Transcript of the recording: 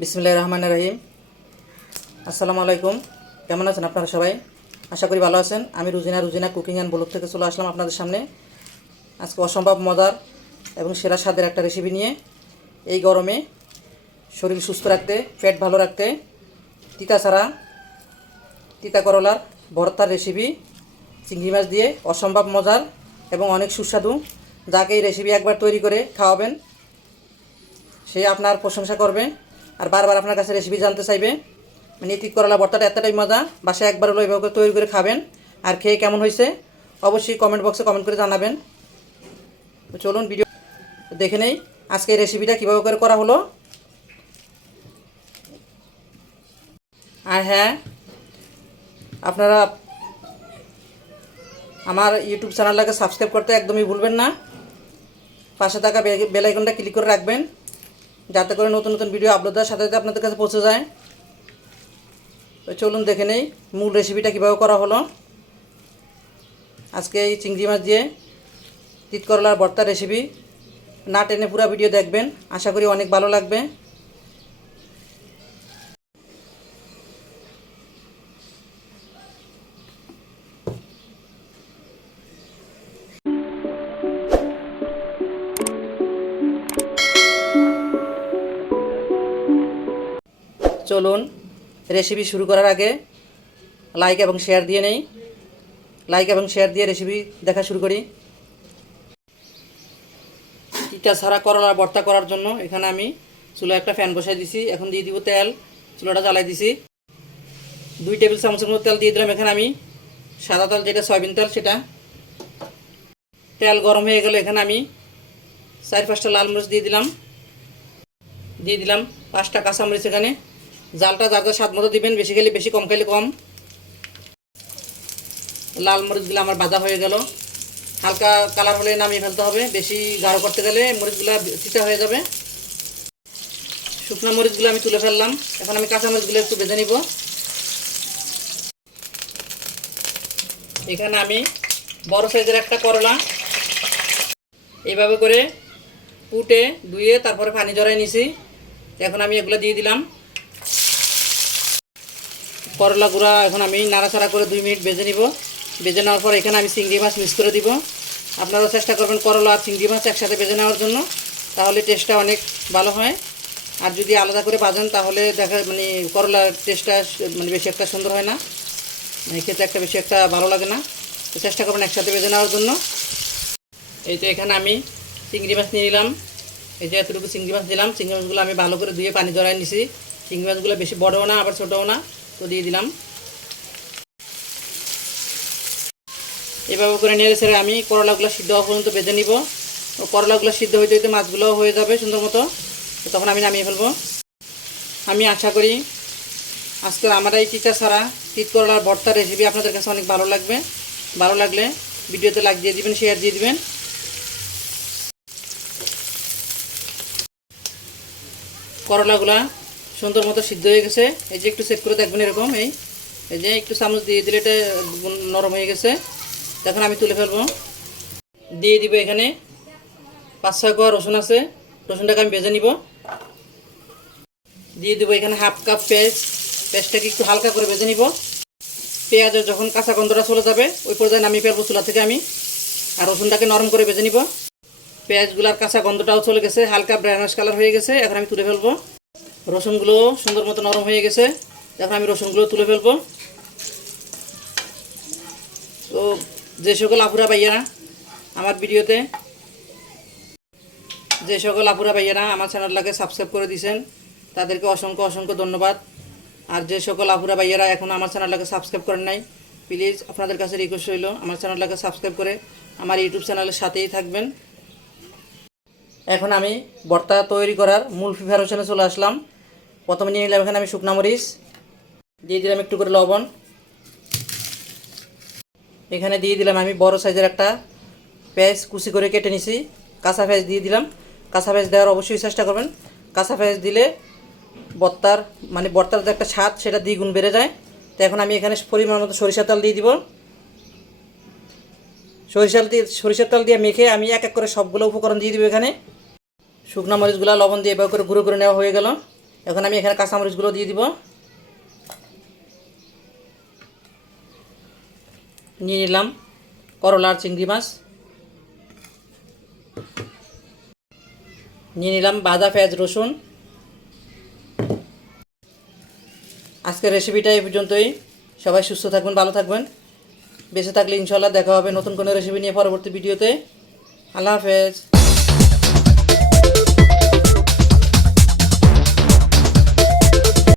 বিসমিল্লাহির রহমানির রহিম। আসসালামু আলাইকুম। কেমন আছেন আপনারা সবাই? আশা করি ভালো আছেন। আমি রুজিনা কুকিং অ্যান্ড ব্লগ থেকে চলে আসলাম আপনাদের সামনে আজকে অসম্ভব মজার এবং সেরা স্বাদের একটা রেসিপি নিয়ে। এই গরমে শরীর সুস্থ রাখতে, পেট ভালো রাখতে তিতা করলার ভর্তার রেসিপি চিংড়ি মাছ দিয়ে অসম্ভব মজার এবং অনেক সুস্বাদু। যাকে এই রেসিপি একবার তৈরি করে খাওয়াবেন সে আপনার প্রশংসা করবে আর বারবার আপনার কাছে রেসিপি জানতে চাইবে। মানে তিত করলা ভর্তাটা এতটাই মজা, বাসায় একবার হলো এইভাবে তৈরি করে খাবেন আর খেয়ে কেমন হয়েছে অবশ্যই কমেন্ট বক্সে কমেন্ট করে জানাবেন। তো চলুন ভিডিও দেখে নেই আজকে এই রেসিপিটা কীভাবে করে করা হলো। আর হ্যাঁ, আপনারা আমার ইউটিউব চ্যানেলটাকে সাবস্ক্রাইব করতে একদমই ভুলবেন না। পাশে থাকা বেল আইকনটা ক্লিক করে রাখবেন যাতে করে নতুন নতুন ভিডিও আপলোড দেওয়ার সাথে সাথে আপনাদের কাছে পৌঁছে যায়। তো চলুন দেখে নেই মূল রেসিপিটা কীভাবে করা হলো। আজকে এই চিংড়ি মাছ দিয়ে তিত করলার ভর্তার রেসিপি না টেনে পুরো ভিডিও দেখবেন, আশা করি অনেক ভালো লাগবে। চলুন রেসিপি শুরু করার আগে লাইক এবং শেয়ার দিয়ে নেই। লাইক এবং শেয়ার দিয়ে রেসিপি দেখা শুরু করি। তিতা ছাড়া করলার ভর্তা করার জন্য এখানে আমি চুলায় একটা ফ্যান বসাই দিছি। এখন দিয়ে দিব তেল। চুলাটা জ্বালাই দিছি। 2 টেবিল চামচের মতো তেল দিয়ে দিলাম। এখানে আমি সাদা তেল, যেটা সয়াবিন তেল, সেটা। তেল গরম হয়ে গেলে এখানে আমি 4-5টা লাল মরিচ দিয়ে দিলাম। 5টা কাঁচামরিচ। এখানে জালটা যার যার স্বাদ মতো দিবেন, বেশি খেলে বেশি, কম খাইলে কম। লাল মরিচগুলো আমার ভাজা হয়ে গেল। হালকা কালার হলে নামিয়ে ফেলতে হবে, বেশি গাঢ় করতে গেলে মরিচগুলো তিতা হয়ে যাবে। শুকনো মরিচগুলো আমি তুলে ফেললাম। এখন আমি কাঁচা মরিচগুলো একটু ভেজে নিব। এখানে আমি বড় সাইজের একটা করলা এইভাবে করে কুটে ধুয়ে তারপরে পানি ঝরাই নিছি। এখন আমি এগুলো দিয়ে দিলাম। করলা গুঁড়া এখন আমি নাড়াচাড়া করে 2 মিনিট ভেজে নিব। ভেজে নেওয়ার পর এখানে আমি চিংড়ি মাছ মিক্স করে দিব। আপনারাও চেষ্টা করবেন করলা আর চিংড়ি মাছ একসাথে ভেজে নেওয়ার জন্য, তাহলে টেস্টটা অনেক ভালো হয়। আর যদি আলাদা করে ভাজেন তাহলে করলার টেস্টটা বেশি একটা সুন্দর হয় না, খেতে বেশি একটা ভালো লাগে না। তো চেষ্টা করবেন একসাথে ভেজে নেওয়ার জন্য। এই তো এখানে আমি চিংড়ি মাছ নিয়ে নিলাম। এই যে এতটুকু চিংড়ি মাছ দিলাম। চিংড়ি মাছগুলো আমি ভালো করে ধুয়ে পানি ঝরাই নিছি। চিংড়ি মাছগুলো বেশি বড়ও না আবার ছোটও না, তো দিয়ে দিলাম। এভাবে করে নেড়ে ছেড়ে আমি করলাগুলো সিদ্ধ হওয়া পর্যন্ত ভেজে নিব। করলাগুলো সিদ্ধ হইতে হইতে মাছগুলো হয়ে যাবে সুন্দর মতো, তখন আমি নামিয়ে ফেলবো। আমি আশা করি আজকে আমার এই তিতা ছাড়া তিত করলার ভর্তার রেসিপি আপনাদের কাছে অনেক ভালো লাগবে। ভালো লাগলে ভিডিওতে লাইক দিয়ে দিবেন, শেয়ার দিয়ে দিবেন। করলাগুলা সুন্দর মতো সিদ্ধ হয়ে গেছে। এই যে একটু চেক করে দেখবেন, এরকম এই যে একটু চামচ দিয়ে দিলে এটা নরম হয়ে গেছে। এখন আমি তুলে ফেলবো। দিয়ে দিব এখানে 5-6 কোয়া রসুন আছে। রসুনটাকে আমি ভেজে নিব। দিয়ে দেবো এখানে 1/2 কাপ পেঁয়াজ। পেঁয়াজটাকে একটু হালকা করে ভেজে নিব। পেঁয়াজের যখন কাঁচা গন্ধটা চলে যাবে ওই পর্যায়ে নামিয়ে ফেলবো চুলা থেকে আমি। আর রসুনটাকে নরম করে ভেজে নিব। পেঁয়াজগুলার কাঁচা গন্ধটাও চলে গেছে, হালকা ব্রাউনিশ কালার হয়ে গেছে। এখন আমি তুলে ফেলবো। রসুনগুলো সুন্দর মতো নরম হয়ে গেছে। এখন আমি রসুনগুলো তুলে ফেলবো। তো যে সকল আপুরা ভাইয়ারা আমার ভিডিওতে আমার চ্যানেলটাকে সাবস্ক্রাইব করে দিয়েছেন তাদেরকে অসংখ্য অসংখ্য ধন্যবাদ। আর যে সকল আপুরা ভাইয়ারা এখন আমার চ্যানেলটাকে সাবস্ক্রাইব করেন নাই, প্লিজ আপনাদের কাছে রিকোয়েস্ট রইল আমার চ্যানেলটাকে সাবস্ক্রাইব করে আমার ইউটিউব চ্যানেলের সাথেই থাকবেন। এখন আমি ভর্তা তৈরি করার মূল প্রিপারেশনে চলে আসলাম। প্রথমে নিয়ে নিলাম এখানে আমি শুকনা মরিচ, দিয়ে দিলাম একটু করে লবণ। এখানে দিয়ে দিলাম আমি বড় সাইজের একটা পেঁয়াজ কুচি করে কেটে নিছি। কাঁচা পেঁয়াজ দিয়ে দিলাম। কাঁচা পেঁয়াজ দেওয়ার অবশ্যই চেষ্টা করবেন। কাঁচা পেঁয়াজ দিলে ভর্তার যে একটা স্বাদ সেটা দ্বিগুণ বেড়ে যায়। তো এখন আমি এখানে পরিমাণ মতো সরিষার তেল দিয়ে দিব। সরিষার তেল দিয়ে মেখে আমি এক এক করে সবগুলো উপকরণ দিয়ে দিব। এখানে শুকনো মরিচগুলো লবণ দিয়ে এভাবে করে গুঁড়ো করে নেওয়া হয়ে গেল। এখন আমি এখানে কাঁচামরিচগুলো দিয়ে দিব। নিয়ে নিলাম করলা আর চিংড়ি মাছ, নিয়ে নিলাম ভাজা পেঁয়াজ রসুন। আজকের রেসিপিটা এই পর্যন্তই। সবাই সুস্থ থাকবেন, ভালো থাকবেন। বেঁচে থাকলে ইনশাল্লাহ দেখা হবে নতুন কোনো রেসিপি নিয়ে পরবর্তী ভিডিওতে। আল্লাহ হাফেজ।